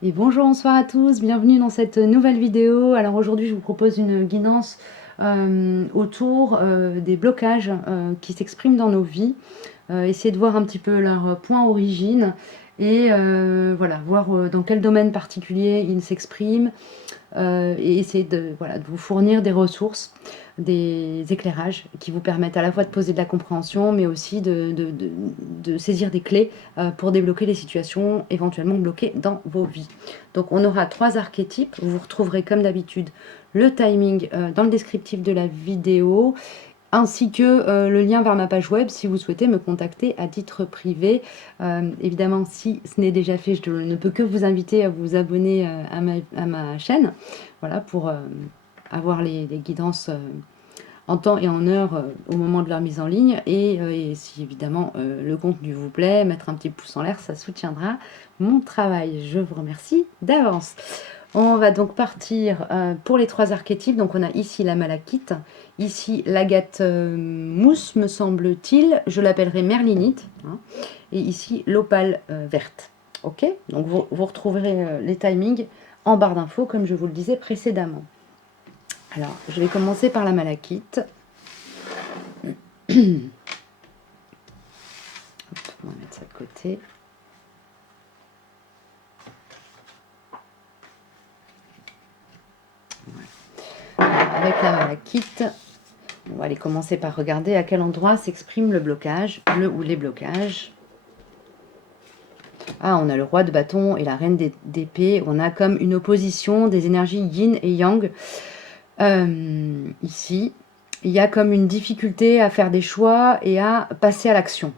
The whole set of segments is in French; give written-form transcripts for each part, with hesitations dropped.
Et bonjour, bonsoir à tous, bienvenue dans cette nouvelle vidéo. Alors aujourd'hui je vous propose une guidance autour des blocages qui s'expriment dans nos vies. Essayer de voir un petit peu leur point origine et voilà, voir dans quel domaine particulier ils s'expriment et essayer de, voilà, de vous fournir des ressources, des éclairages qui vous permettent à la fois de poser de la compréhension, mais aussi de saisir des clés pour débloquer les situations éventuellement bloquées dans vos vies. Donc on aura 3 archétypes, vous retrouverez comme d'habitude le timing dans le descriptif de la vidéo, ainsi que le lien vers ma page web si vous souhaitez me contacter à titre privé. Évidemment, si ce n'est déjà fait, je ne peux que vous inviter à vous abonner à ma chaîne, voilà, pour avoir les guidances en temps et en heure au moment de leur mise en ligne. Et si évidemment le contenu vous plaît, mettre un petit pouce en l'air, ça soutiendra mon travail. Je vous remercie d'avance. On va donc partir pour les 3 archétypes. Donc on a ici la malachite, ici l'agate mousse, me semble-t-il. Je l'appellerai merlinite. Hein, et ici l'opale verte. Ok. Donc vous retrouverez les timings en barre d'infos, comme je vous le disais précédemment. Alors, je vais commencer par la malachite. Hop, on va mettre ça de côté. Voilà. Avec la malachite, on va aller commencer par regarder à quel endroit s'exprime le blocage, le ou les blocages. Ah, on a le roi de bâton et la reine d'épée. On a comme une opposition des énergies yin et yang. Ici, il y a comme une difficulté à faire des choix et à passer à l'action.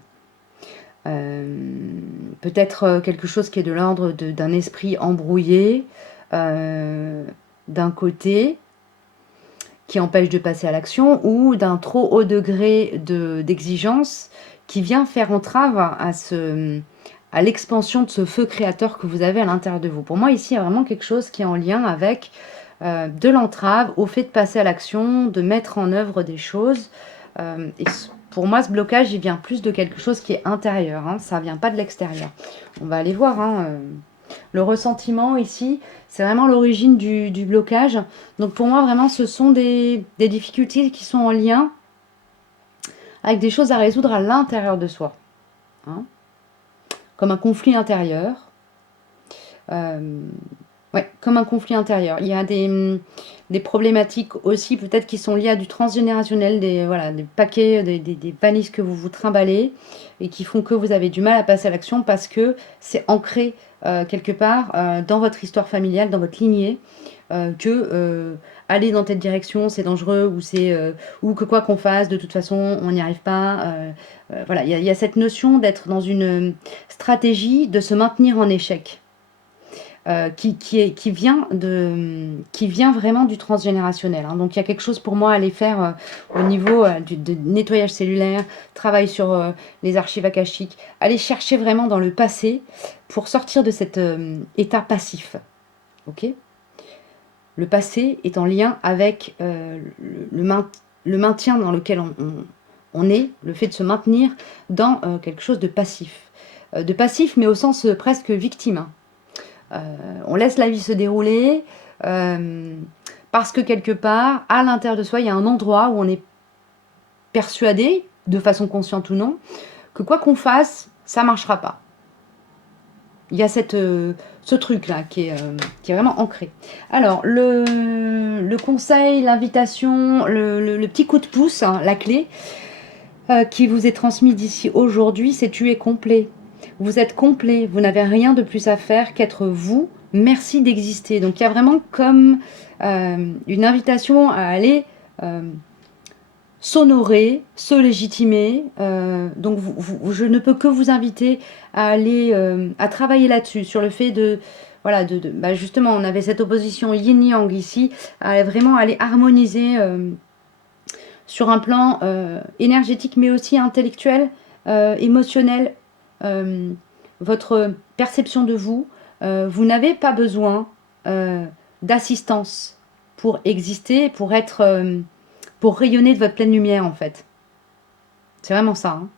Peut-être quelque chose qui est de l'ordre d'un esprit embrouillé d'un côté, qui empêche de passer à l'action, ou d'un trop haut degré d'exigence qui vient faire entrave à l'expansion de ce feu créateur que vous avez à l'intérieur de vous. Pour moi, ici, il y a vraiment quelque chose qui est en lien avec de l'entrave au fait de passer à l'action, de mettre en œuvre des choses. Et pour moi, ce blocage, il vient plus de quelque chose qui est intérieur. Hein, ça ne vient pas de l'extérieur. On va aller voir. Le ressentiment ici, c'est vraiment l'origine du blocage. Donc pour moi, vraiment, ce sont des difficultés qui sont en lien avec des choses à résoudre à l'intérieur de soi. Hein, comme un conflit intérieur. Ouais, comme un conflit intérieur. Il y a des problématiques aussi, peut-être qui sont liées à du transgénérationnel, voilà, des paquets, des valises que vous vous trimballez et qui font que vous avez du mal à passer à l'action parce que c'est ancré quelque part dans votre histoire familiale, dans votre lignée, que aller dans telle direction c'est dangereux ou que quoi qu'on fasse, de toute façon on n'y arrive pas. Voilà, il y a cette notion d'être dans une stratégie de se maintenir en échec. Qui vient vraiment du transgénérationnel. Hein. Donc il y a quelque chose pour moi à aller faire au niveau de nettoyage cellulaire, travail sur les archives akashiques, aller chercher vraiment dans le passé pour sortir de cet état passif. Ok. Le passé est en lien avec le maintien dans lequel on est, le fait de se maintenir dans quelque chose de passif. De passif, mais au sens presque victime. Hein. On laisse la vie se dérouler parce que quelque part, à l'intérieur de soi, il y a un endroit où on est persuadé, de façon consciente ou non, que quoi qu'on fasse, ça ne marchera pas. Il y a ce truc-là qui est vraiment ancré. Alors, le conseil, l'invitation, le petit coup de pouce, hein, la clé qui vous est transmise d'ici aujourd'hui, c'est tu es complet. Vous êtes complet, vous n'avez rien de plus à faire qu'être vous. Merci d'exister. Donc il y a vraiment comme une invitation à aller s'honorer, se légitimer. Donc je ne peux que vous inviter à aller à travailler là-dessus, sur le fait de voilà bah justement on avait cette opposition yin-yang ici, à vraiment aller harmoniser sur un plan énergétique mais aussi intellectuel, émotionnel, votre perception de vous. Vous n'avez pas besoin d'assistance pour exister, pour rayonner de votre pleine lumière en fait. C'est vraiment ça. Hein.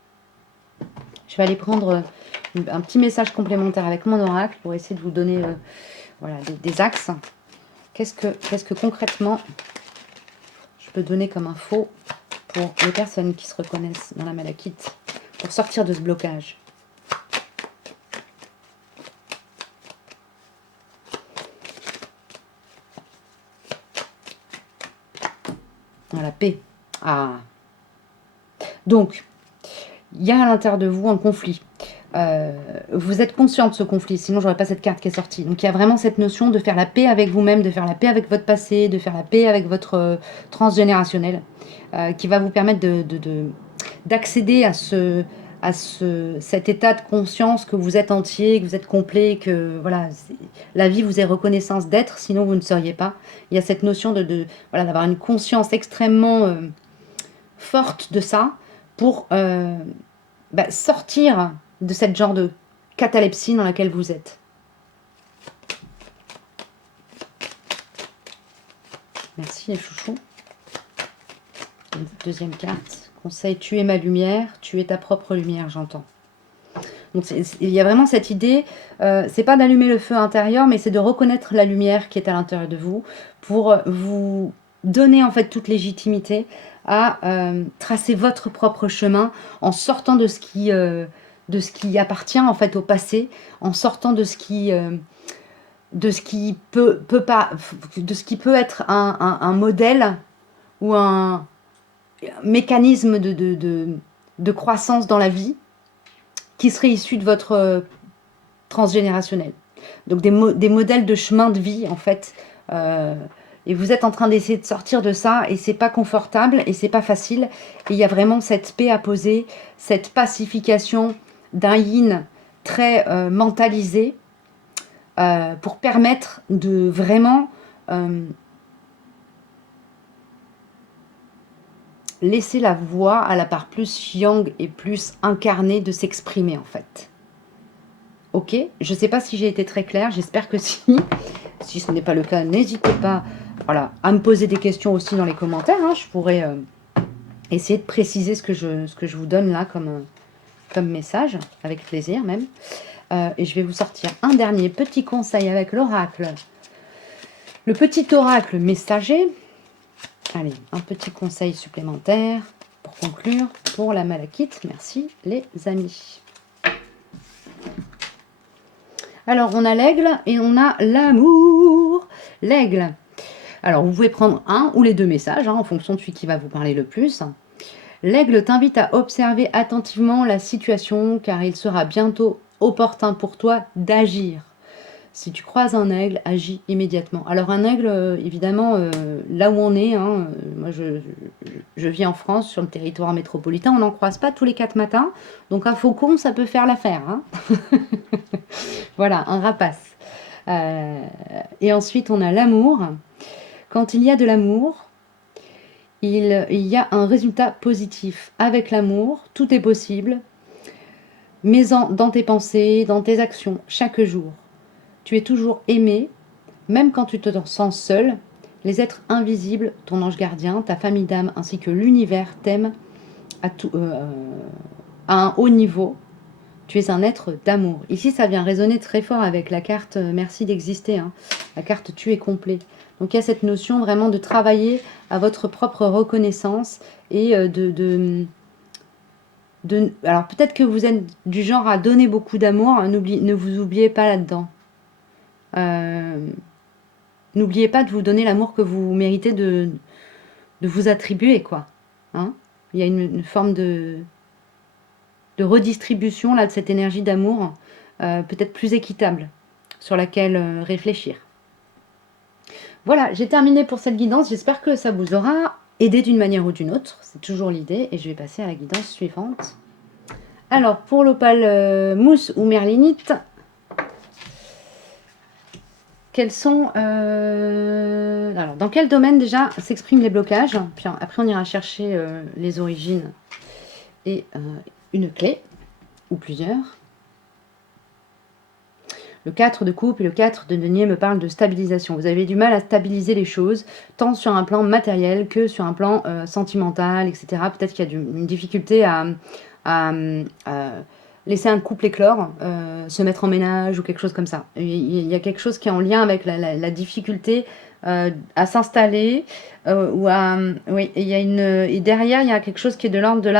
Je vais aller prendre un petit message complémentaire avec mon oracle pour essayer de vous donner voilà, des axes. Qu'est-ce que concrètement je peux donner comme info pour les personnes qui se reconnaissent dans la malachite pour sortir de ce blocage? La paix. Ah. Donc, il y a à l'intérieur de vous un conflit. Vous êtes conscient de ce conflit, sinon j'aurais pas cette carte qui est sortie. Donc il y a vraiment cette notion de faire la paix avec vous-même, de faire la paix avec votre passé, de faire la paix avec votre transgénérationnel, qui va vous permettre d'accéder à cet état de conscience que vous êtes entier, que vous êtes complet, que voilà, la vie vous est reconnaissance d'être, sinon vous ne seriez pas. Il y a cette notion voilà, d'avoir une conscience extrêmement forte de ça pour sortir de cette genre de catalepsie dans laquelle vous êtes. Merci les chouchous. Deuxième carte. Conseil, tu es ma lumière, tu es ta propre lumière, j'entends. Donc il y a vraiment cette idée, c'est pas d'allumer le feu intérieur, mais c'est de reconnaître la lumière qui est à l'intérieur de vous pour vous donner en fait toute légitimité à tracer votre propre chemin en sortant de ce qui appartient en fait au passé, en sortant de ce qui peut être un modèle ou un mécanisme de croissance dans la vie qui serait issu de votre transgénérationnel. Donc des modèles de chemin de vie en fait. Et vous êtes en train d'essayer de sortir de ça et c'est pas confortable et c'est pas facile. Et il y a vraiment cette paix à poser, cette pacification d'un yin très mentalisé pour permettre de vraiment laisser la voix à la part plus yang et plus incarnée de s'exprimer en fait. Ok, je ne sais pas si j'ai été très claire, j'espère que si. Si ce n'est pas le cas, n'hésitez pas voilà, à me poser des questions aussi dans les commentaires. Hein. Je pourrais essayer de préciser ce que je vous donne là comme message, avec plaisir même. Et je vais vous sortir un dernier petit conseil avec l'oracle. Le petit oracle messager. Allez, un petit conseil supplémentaire pour conclure pour la malachite. Merci les amis. Alors, on a l'aigle et on a l'amour. L'aigle. Alors, vous pouvez prendre un ou les deux messages, hein, en fonction de celui qui va vous parler le plus. L'aigle t'invite à observer attentivement la situation, car il sera bientôt opportun pour toi d'agir. Si tu croises un aigle, agis immédiatement. Alors un aigle, évidemment, là où on est, hein, moi je vis en France, sur le territoire métropolitain, on n'en croise pas tous les 4 matins. Donc un faucon, ça peut faire l'affaire. Hein. Voilà, un rapace. Et ensuite, on a l'amour. Quand il y a de l'amour, il y a un résultat positif. Avec l'amour, tout est possible. Mets-en dans tes pensées, dans tes actions, chaque jour. Tu es toujours aimé, même quand tu te sens seul. Les êtres invisibles, ton ange gardien, ta famille d'âme, ainsi que l'univers t'aiment à un haut niveau. Tu es un être d'amour. Ici, ça vient résonner très fort avec la carte merci d'exister. Hein. La carte tu es complet. Donc, il y a cette notion vraiment de travailler à votre propre reconnaissance et alors, peut-être que vous êtes du genre à donner beaucoup d'amour. Ne vous oubliez pas là-dedans. N'oubliez pas de vous donner l'amour que vous méritez de vous attribuer, quoi. Hein, il y a une forme de redistribution là, de cette énergie d'amour, peut-être plus équitable, sur laquelle réfléchir. Voilà, j'ai terminé pour cette guidance. J'espère que ça vous aura aidé d'une manière ou d'une autre. C'est toujours l'idée. Et je vais passer à la guidance suivante. Alors, pour l'opale mousse ou merlinite, quels sont... alors, dans quel domaine déjà s'expriment les blocages? Puis après, on ira chercher les origines et une clé, ou plusieurs. Le 4 de coupe et le 4 de denier me parlent de stabilisation. Vous avez du mal à stabiliser les choses, tant sur un plan matériel que sur un plan sentimental, etc. Peut-être qu'il y a une difficulté à laisser un couple éclore, se mettre en ménage ou quelque chose comme ça. Il y a quelque chose qui est en lien avec la difficulté à s'installer ou à... Oui, il y a et derrière, il y a quelque chose qui est de l'ordre de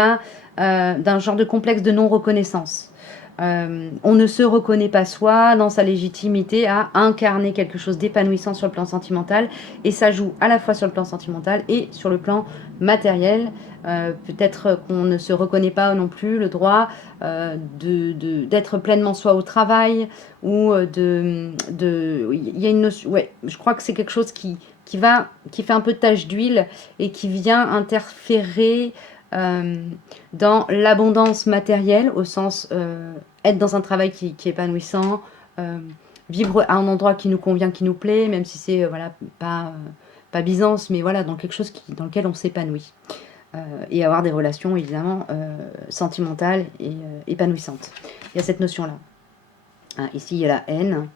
d'un genre de complexe de non-reconnaissance. On ne se reconnaît pas soi dans sa légitimité à incarner quelque chose d'épanouissant sur le plan sentimental, et ça joue à la fois sur le plan sentimental et sur le plan matériel. Peut-être qu'on ne se reconnaît pas non plus le droit d'être pleinement soi au travail, ou il y a une notion, ouais, je crois que c'est quelque chose qui fait un peu de tache d'huile et qui vient interférer euh, dans l'abondance matérielle, au sens être dans un travail qui est épanouissant, euh, vivre à un endroit qui nous convient, qui nous plaît, même si c'est voilà, pas Byzance, mais voilà, dans quelque chose dans lequel on s'épanouit. Et avoir des relations évidemment sentimentales et épanouissantes. Il y a cette notion-là. Hein, ici, il y a la haine.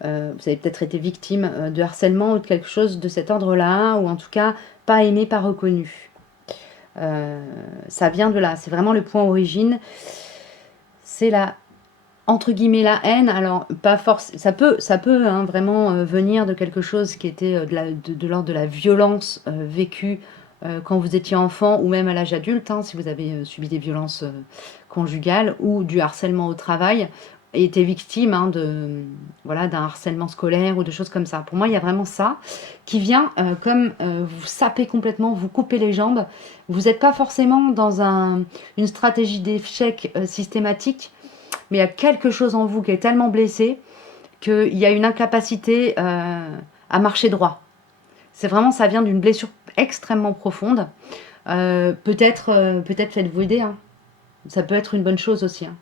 Vous avez peut-être été victime de harcèlement ou de quelque chose de cet ordre-là, ou en tout cas pas aimé, pas reconnu. Ça vient de là, c'est vraiment le point origine. C'est la, entre guillemets, la haine. Alors, pas force, ça peut hein, vraiment venir de quelque chose qui était de l'ordre de la violence vécue quand vous étiez enfant, ou même à l'âge adulte, hein, si vous avez subi des violences conjugales ou du harcèlement au travail, et été victime hein, voilà, d'un harcèlement scolaire ou de choses comme ça. Pour moi, il y a vraiment ça qui vient comme vous saper complètement, vous couper les jambes. Vous n'êtes pas forcément dans une stratégie d'échec systématique, mais il y a quelque chose en vous qui est tellement blessé qu'il y a une incapacité à marcher droit. C'est vraiment, ça vient d'une blessure extrêmement profonde. Peut-être faites-vous aider. Hein. Ça peut être une bonne chose aussi. Hein.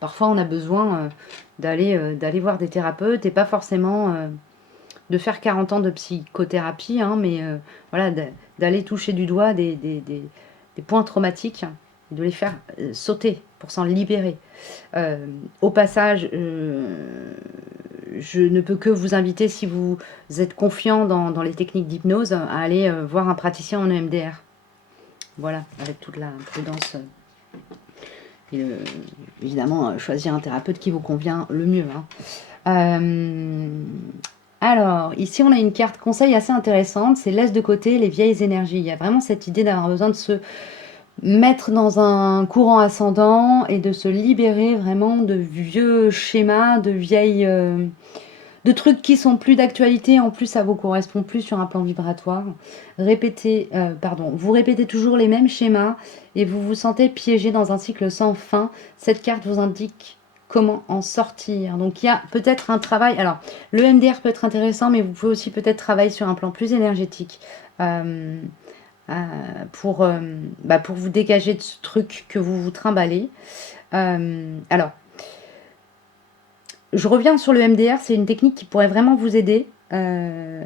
Parfois, on a besoin d'aller voir des thérapeutes et pas forcément de faire 40 ans de psychothérapie, hein, mais voilà, d'aller toucher du doigt des points traumatiques et de les faire sauter pour s'en libérer. Au passage, je ne peux que vous inviter, si vous êtes confiant dans les techniques d'hypnose, à aller voir un praticien en EMDR. Voilà, avec toute la prudence. Et évidemment, choisir un thérapeute qui vous convient le mieux. Hein. Alors, ici, on a une carte conseil assez intéressante. C'est laisse de côté les vieilles énergies. Il y a vraiment cette idée d'avoir besoin de se mettre dans un courant ascendant et de se libérer vraiment de vieux schémas, de trucs qui sont plus d'actualité. En plus, ça vous correspond plus sur un plan vibratoire. Vous répétez toujours les mêmes schémas et vous vous sentez piégé dans un cycle sans fin. Cette carte vous indique comment en sortir. Donc il y a peut-être un travail. Alors, le MDR peut être intéressant, mais vous pouvez aussi peut-être travailler sur un plan plus énergétique. Pour vous dégager de ce truc que vous vous trimballez. Alors, je reviens sur le MDR, c'est une technique qui pourrait vraiment vous aider. Le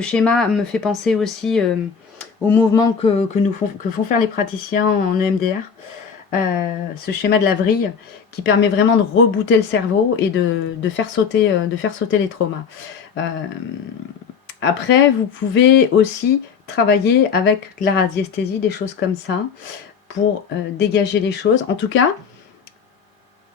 schéma me fait penser aussi au mouvement que font faire les praticiens en EMDR. Ce schéma de la vrille qui permet vraiment de rebooter le cerveau et de faire sauter les traumas. Après, vous pouvez aussi travailler avec la radiesthésie, des choses comme ça, pour dégager les choses. En tout cas,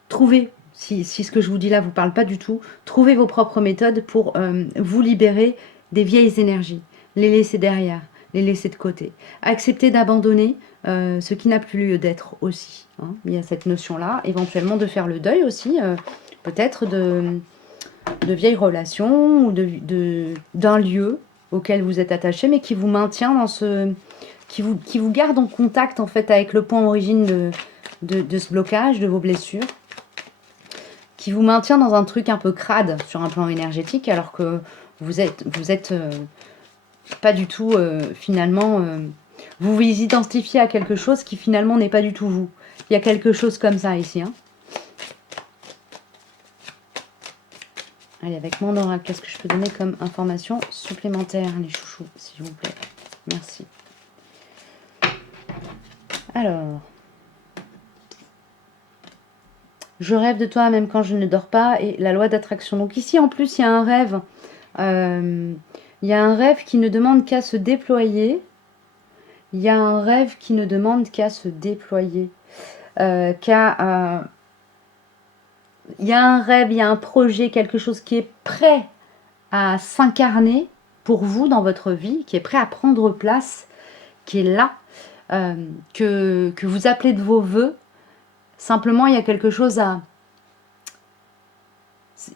trouvez, si ce que je vous dis là ne vous parle pas du tout, trouvez vos propres méthodes pour vous libérer des vieilles énergies, les laisser derrière, les laisser de côté. Accepter d'abandonner ce qui n'a plus lieu d'être aussi. Hein. Il y a cette notion-là, éventuellement de faire le deuil aussi, peut-être de vieilles relations ou d'un lieu auquel vous êtes attaché, mais qui vous maintient dans qui vous garde en contact en fait avec le point origine de ce blocage, de vos blessures, qui vous maintient dans un truc un peu crade sur un plan énergétique, alors que vous êtes pas du tout finalement, vous vous identifiez à quelque chose qui finalement n'est pas du tout vous. Il y a quelque chose comme ça ici. Hein. Allez, avec Mandora, qu'est-ce que je peux donner comme information supplémentaire, les chouchous, s'il vous plaît. Merci. Alors. Je rêve de toi même quand je ne dors pas, et la loi d'attraction. Donc ici, en plus, il y a un rêve. Il y a un rêve qui ne demande qu'à se déployer. Il y a un rêve qui ne demande qu'à se déployer. il y a un rêve, il y a un projet, quelque chose qui est prêt à s'incarner pour vous dans votre vie, qui est prêt à prendre place, qui est là, que vous appelez de vos voeux. Simplement, il y a quelque chose à...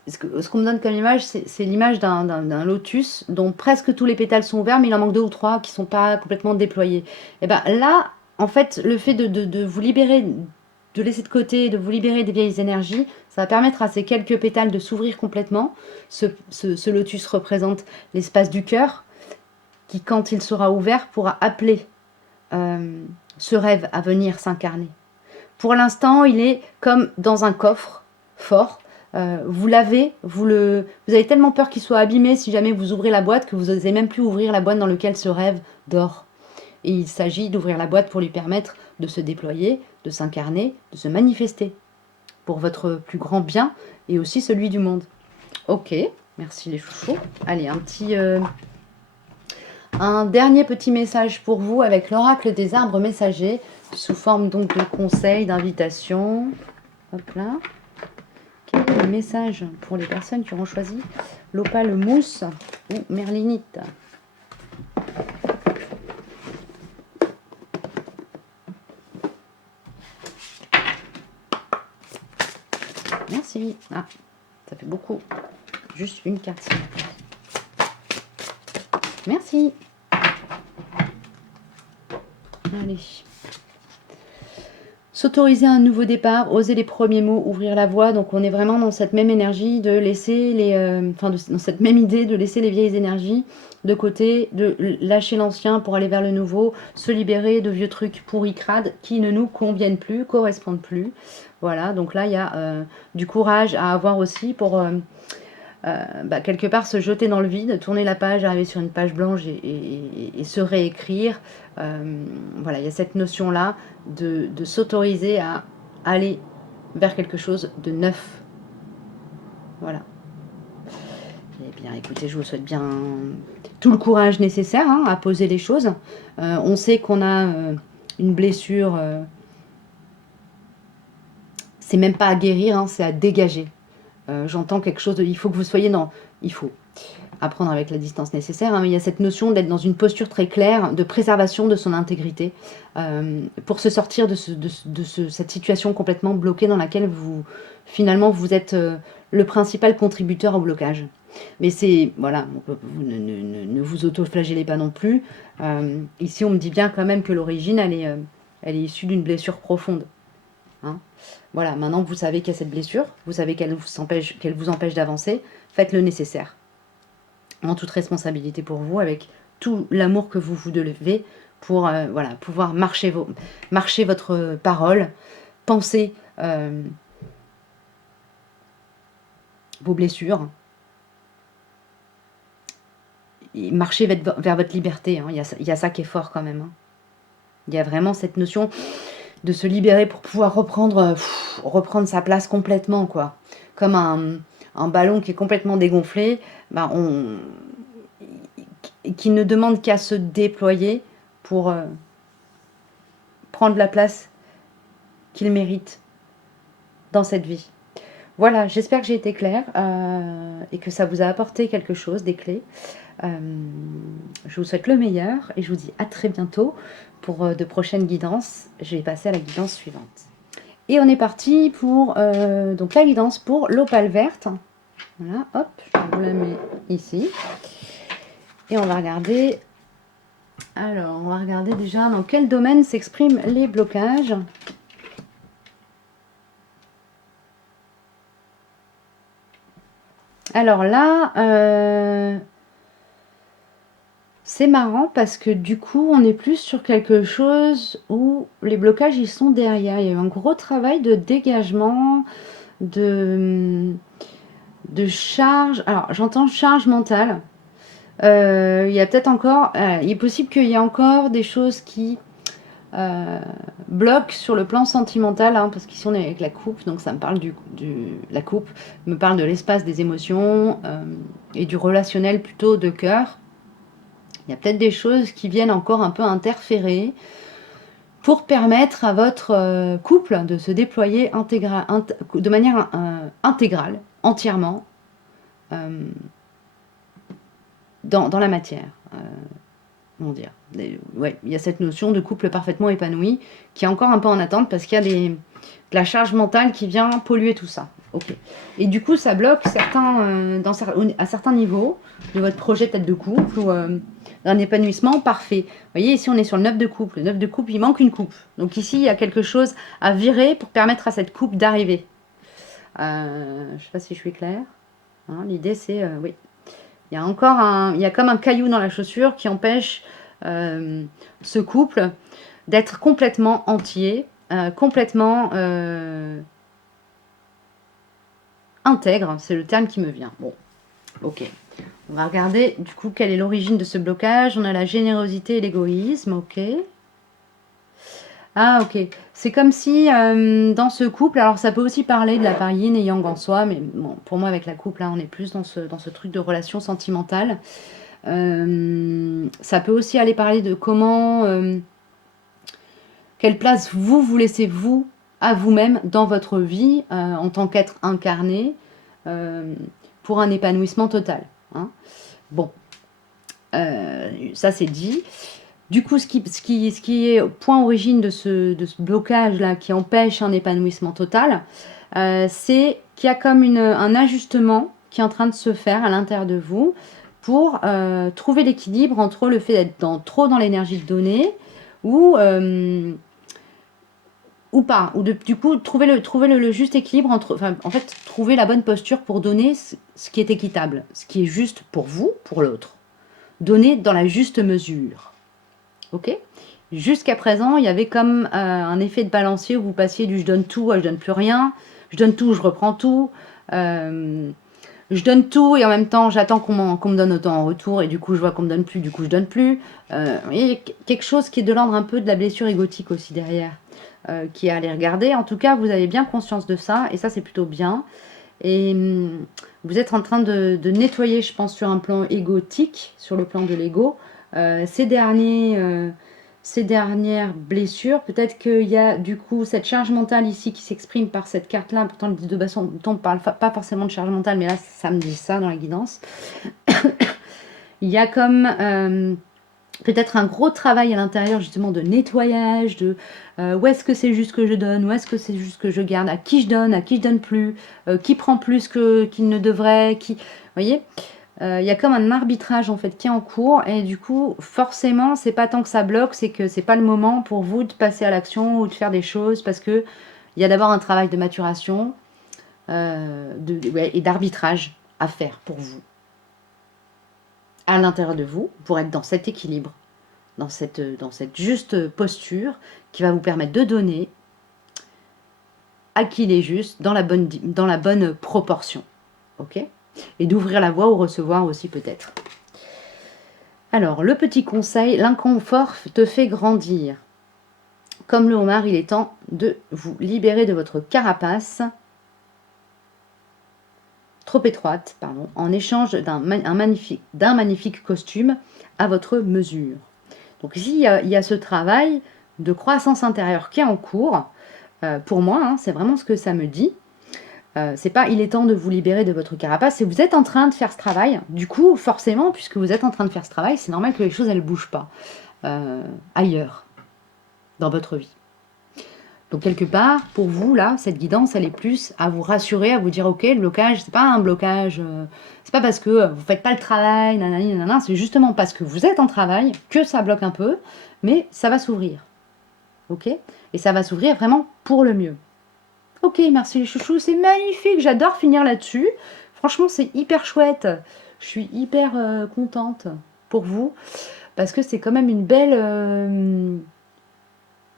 Ce qu'on me donne comme image, c'est l'image d'un lotus dont presque tous les pétales sont ouverts, mais il en manque 2 ou 3 qui ne sont pas complètement déployés. Et bien là, en fait, le fait de vous libérer, de laisser de côté, de vous libérer des vieilles énergies, ça va permettre à ces quelques pétales de s'ouvrir complètement. Ce lotus représente l'espace du cœur, qui, quand il sera ouvert, pourra appeler ce rêve à venir s'incarner. Pour l'instant, il est comme dans un coffre fort. Vous l'avez, vous avez tellement peur qu'il soit abîmé si jamais vous ouvrez la boîte que vous n'osez même plus ouvrir la boîte dans laquelle ce rêve dort. Et il s'agit d'ouvrir la boîte pour lui permettre de se déployer, de s'incarner, de se manifester pour votre plus grand bien et aussi celui du monde. Ok, merci les chouchous. Allez, un dernier petit message pour vous avec l'oracle des arbres messagers sous forme donc de conseils, d'invitations. Hop là. Quel est le message pour les personnes qui auront choisi l'opale mousse ou merlinite? Merci. Ah, ça fait beaucoup. Juste une carte. Merci. Allez. S'autoriser un nouveau départ, oser les premiers mots, ouvrir la voie. Donc on est vraiment dans cette même énergie de laisser dans cette même idée de laisser les vieilles énergies de côté, de lâcher l'ancien pour aller vers le nouveau, se libérer de vieux trucs pourris crades qui ne nous conviennent plus, correspondent plus. Voilà, donc là il y a du courage à avoir aussi pour quelque part se jeter dans le vide, tourner la page, arriver sur une page blanche et se réécrire. Voilà, il y a cette notion-là de s'autoriser à aller vers quelque chose de neuf. Voilà. Eh bien, écoutez, je vous souhaite bien tout le courage nécessaire à poser les choses. On sait qu'on a une blessure, c'est même pas à guérir, c'est à dégager. J'entends quelque chose de... Il faut que vous soyez dans... Il faut apprendre avec la distance nécessaire, mais il y a cette notion d'être dans une posture très claire de préservation de son intégrité pour se sortir de cette situation complètement bloquée dans laquelle finalement vous êtes le principal contributeur au blocage. Mais c'est... Voilà, ne vous auto-flagellez pas non plus. Ici, on me dit bien quand même que l'origine, elle est issue d'une blessure profonde. Voilà, maintenant vous savez qu'il y a cette blessure, vous savez qu'elle vous empêche d'avancer, faites le nécessaire. En toute responsabilité pour vous, avec tout l'amour que vous devez pour pouvoir marcher votre parole, penser vos blessures, et marcher vers votre liberté. Il y a ça qui est fort quand même. Il y a vraiment cette notion de se libérer pour pouvoir reprendre sa place complètement, quoi. Comme un ballon qui est complètement dégonflé, qui ne demande qu'à se déployer pour prendre la place qu'il mérite dans cette vie. Voilà, j'espère que j'ai été claire et que ça vous a apporté quelque chose, des clés. Je vous souhaite le meilleur et je vous dis à très bientôt pour de prochaines guidances. Je vais passer à la guidance suivante. Et on est parti pour donc la guidance pour l'opale verte. Voilà, hop, je vous la mets ici. Et on va regarder. Alors, on va regarder déjà dans quel domaine s'expriment les blocages. Alors là, c'est marrant parce que du coup, on est plus sur quelque chose où les blocages, ils sont derrière. Il y a eu un gros travail de dégagement, de charge. Alors, j'entends charge mentale. Il y a peut-être encore... il est possible qu'il y ait encore des choses qui bloquent sur le plan sentimental, parce qu'ici on est avec la coupe, donc ça me parle la coupe, me parle de l'espace des émotions et du relationnel plutôt de cœur. Il y a peut-être des choses qui viennent encore un peu interférer. pour permettre à votre couple de se déployer de manière intégrale, entièrement, dans la matière. Comment dire, ouais, il y a cette notion de couple parfaitement épanoui qui est encore un peu en attente parce qu'il y a de la charge mentale qui vient polluer tout ça. Ok. Et du coup, ça bloque à certains niveaux de votre projet peut-être de couple ou d'un épanouissement parfait. Vous voyez, ici, on est sur le 9 de couple. Le 9 de couple, il manque une coupe. Donc ici, il y a quelque chose à virer pour permettre à cette coupe d'arriver. Je ne sais pas si je suis claire. Hein, l'idée, c'est... oui. Il y a comme un caillou dans la chaussure qui empêche ce couple d'être complètement entier, complètement intègre, c'est le terme qui me vient. Bon, ok. On va regarder du coup quelle est l'origine de ce blocage. On a la générosité et l'égoïsme, ok. Ah ok, c'est comme si dans ce couple, alors ça peut aussi parler de la part yin et yang en soi, mais bon, pour moi avec la couple, là on est plus dans ce truc de relation sentimentale. Ça peut aussi aller parler de comment, quelle place vous laissez vous à vous-même dans votre vie en tant qu'être incarné pour un épanouissement total. Hein. Bon, ça c'est dit. Du coup, ce qui est point origine de ce blocage-là qui empêche un épanouissement total, c'est qu'il y a comme un ajustement qui est en train de se faire à l'intérieur de vous pour trouver l'équilibre entre le fait d'être trop dans l'énergie de donner ou pas. Ou du coup, trouver le juste équilibre entre... Enfin, en fait, trouver la bonne posture pour donner ce qui est équitable, ce qui est juste pour vous, pour l'autre. Donner dans la juste mesure. Ok. Jusqu'à présent, il y avait comme un effet de balancier où vous passiez du je donne tout à je donne plus rien, je donne tout, je reprends tout, je donne tout et en même temps j'attends qu'on me donne autant en retour et du coup je vois qu'on me donne plus, du coup je donne plus. Il y a quelque chose qui est de l'ordre un peu de la blessure égotique aussi derrière, qui est à aller regarder. En tout cas, vous avez bien conscience de ça et ça c'est plutôt bien. Et vous êtes en train de nettoyer, je pense, sur un plan égotique, sur le plan de l'ego, ces dernières blessures. Peut-être qu'il y a du coup cette charge mentale ici qui s'exprime par cette carte-là. Pourtant, le 10 de baston, on ne parle pas forcément de charge mentale, mais là, ça me dit ça dans la guidance. Il y a comme peut-être un gros travail à l'intérieur justement de nettoyage, de où est-ce que c'est juste que je donne, où est-ce que c'est juste que je garde, à qui je donne plus, qui prend plus qu'il ne devrait, qui... Vous voyez, il y a comme un arbitrage en fait qui est en cours et du coup forcément c'est pas tant que ça bloque, c'est que c'est pas le moment pour vous de passer à l'action ou de faire des choses parce que il y a d'abord un travail de maturation et d'arbitrage à faire pour vous à l'intérieur de vous pour être dans cet équilibre, dans cette juste posture qui va vous permettre de donner à qui il est juste dans la bonne proportion, ok, et d'ouvrir la voie au recevoir aussi peut-être. Alors, le petit conseil, l'inconfort te fait grandir. Comme le homard, il est temps de vous libérer de votre carapace trop étroite, en échange d'un magnifique costume à votre mesure. Donc ici, il y a ce travail de croissance intérieure qui est en cours. Pour moi, hein, c'est vraiment ce que ça me dit. C'est pas il est temps de vous libérer de votre carapace, c'est vous êtes en train de faire ce travail. Du coup, forcément, puisque vous êtes en train de faire ce travail, c'est normal que les choses elles bougent pas ailleurs dans votre vie. Donc quelque part, pour vous là, cette guidance, elle est plus à vous rassurer, à vous dire ok, le blocage, c'est pas un blocage, c'est pas parce que vous faites pas le travail, nanani, nanana, c'est justement parce que vous êtes en travail que ça bloque un peu, mais ça va s'ouvrir, ok, et ça va s'ouvrir vraiment pour le mieux. Ok, merci les chouchous, c'est magnifique, j'adore finir là-dessus. Franchement, c'est hyper chouette. Je suis hyper contente pour vous parce que c'est quand même une belle,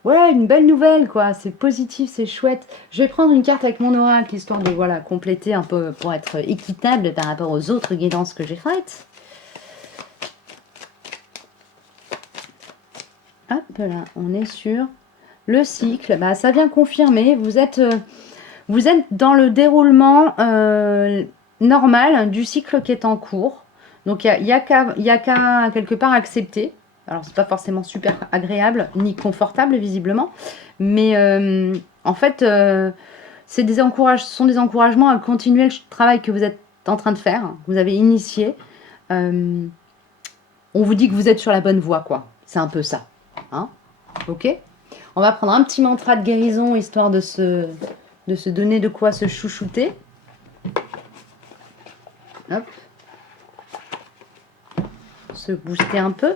voilà, une belle nouvelle quoi. C'est positif, c'est chouette. Je vais prendre une carte avec mon oracle histoire de voilà compléter un peu pour être équitable par rapport aux autres guidances que j'ai faites. Hop là, on est sur le cycle. Bah, ça vient confirmer. Vous êtes dans le déroulement normal du cycle qui est en cours. Donc, il y a qu'à quelque part accepter Alors, c'est pas forcément super agréable ni confortable, visiblement. Mais en fait, ce sont des encouragements à continuer le travail que vous êtes en train de faire, que vous avez initié. On vous dit que vous êtes sur la bonne voie, quoi. C'est un peu ça. Hein, ok? On va prendre un petit mantra de guérison, histoire de se donner de quoi se chouchouter. Hop. Se booster un peu.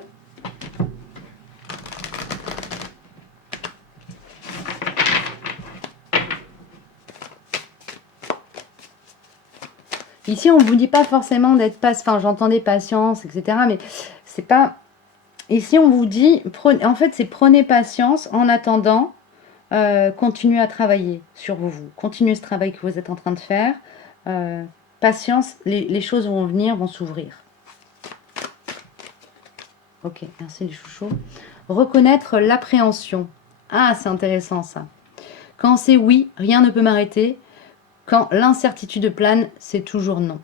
Ici, on ne vous dit pas forcément d'être enfin, j'entendais patience, etc. Mais c'est pas... Ici, on vous dit, en fait, c'est prenez patience en attendant, continuez à travailler sur vous. Continuez ce travail que vous êtes en train de faire. Patience, les choses vont venir, vont s'ouvrir. Ok, merci les chouchous. Reconnaître l'appréhension. Ah, c'est intéressant ça. Quand c'est oui, rien ne peut m'arrêter. Quand l'incertitude plane, c'est toujours non.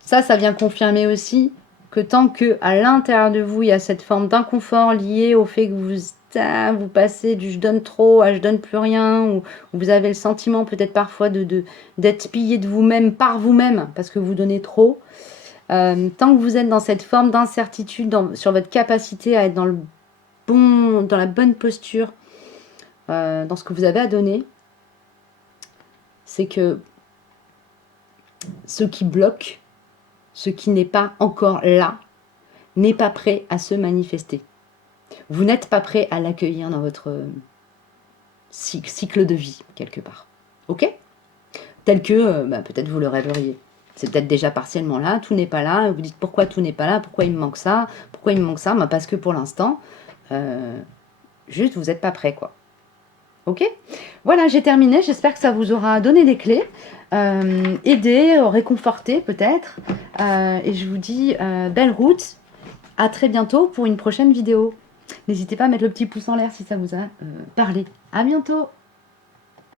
Ça vient confirmer aussi que tant que à l'intérieur de vous, il y a cette forme d'inconfort liée au fait que vous passez du je donne trop à je donne plus rien, ou vous avez le sentiment peut-être parfois d'être pillé de vous-même par vous-même parce que vous donnez trop. Tant que vous êtes dans cette forme d'incertitude sur votre capacité à être dans la bonne posture, dans ce que vous avez à donner, c'est que ce qui bloque, ce qui n'est pas encore là, n'est pas prêt à se manifester. Vous n'êtes pas prêt à l'accueillir dans votre cycle de vie, quelque part. Ok? Tel que peut-être vous le rêveriez. C'est peut-être déjà partiellement là, tout n'est pas là. Vous dites pourquoi tout n'est pas là, pourquoi il me manque ça, pourquoi il me manque ça, parce que pour l'instant, juste vous n'êtes pas prêt, quoi. Ok? Voilà, j'ai terminé. J'espère que ça vous aura donné des clés, aidé, réconforté peut-être. Et je vous dis belle route. À très bientôt pour une prochaine vidéo. N'hésitez pas à mettre le petit pouce en l'air si ça vous a parlé. À bientôt!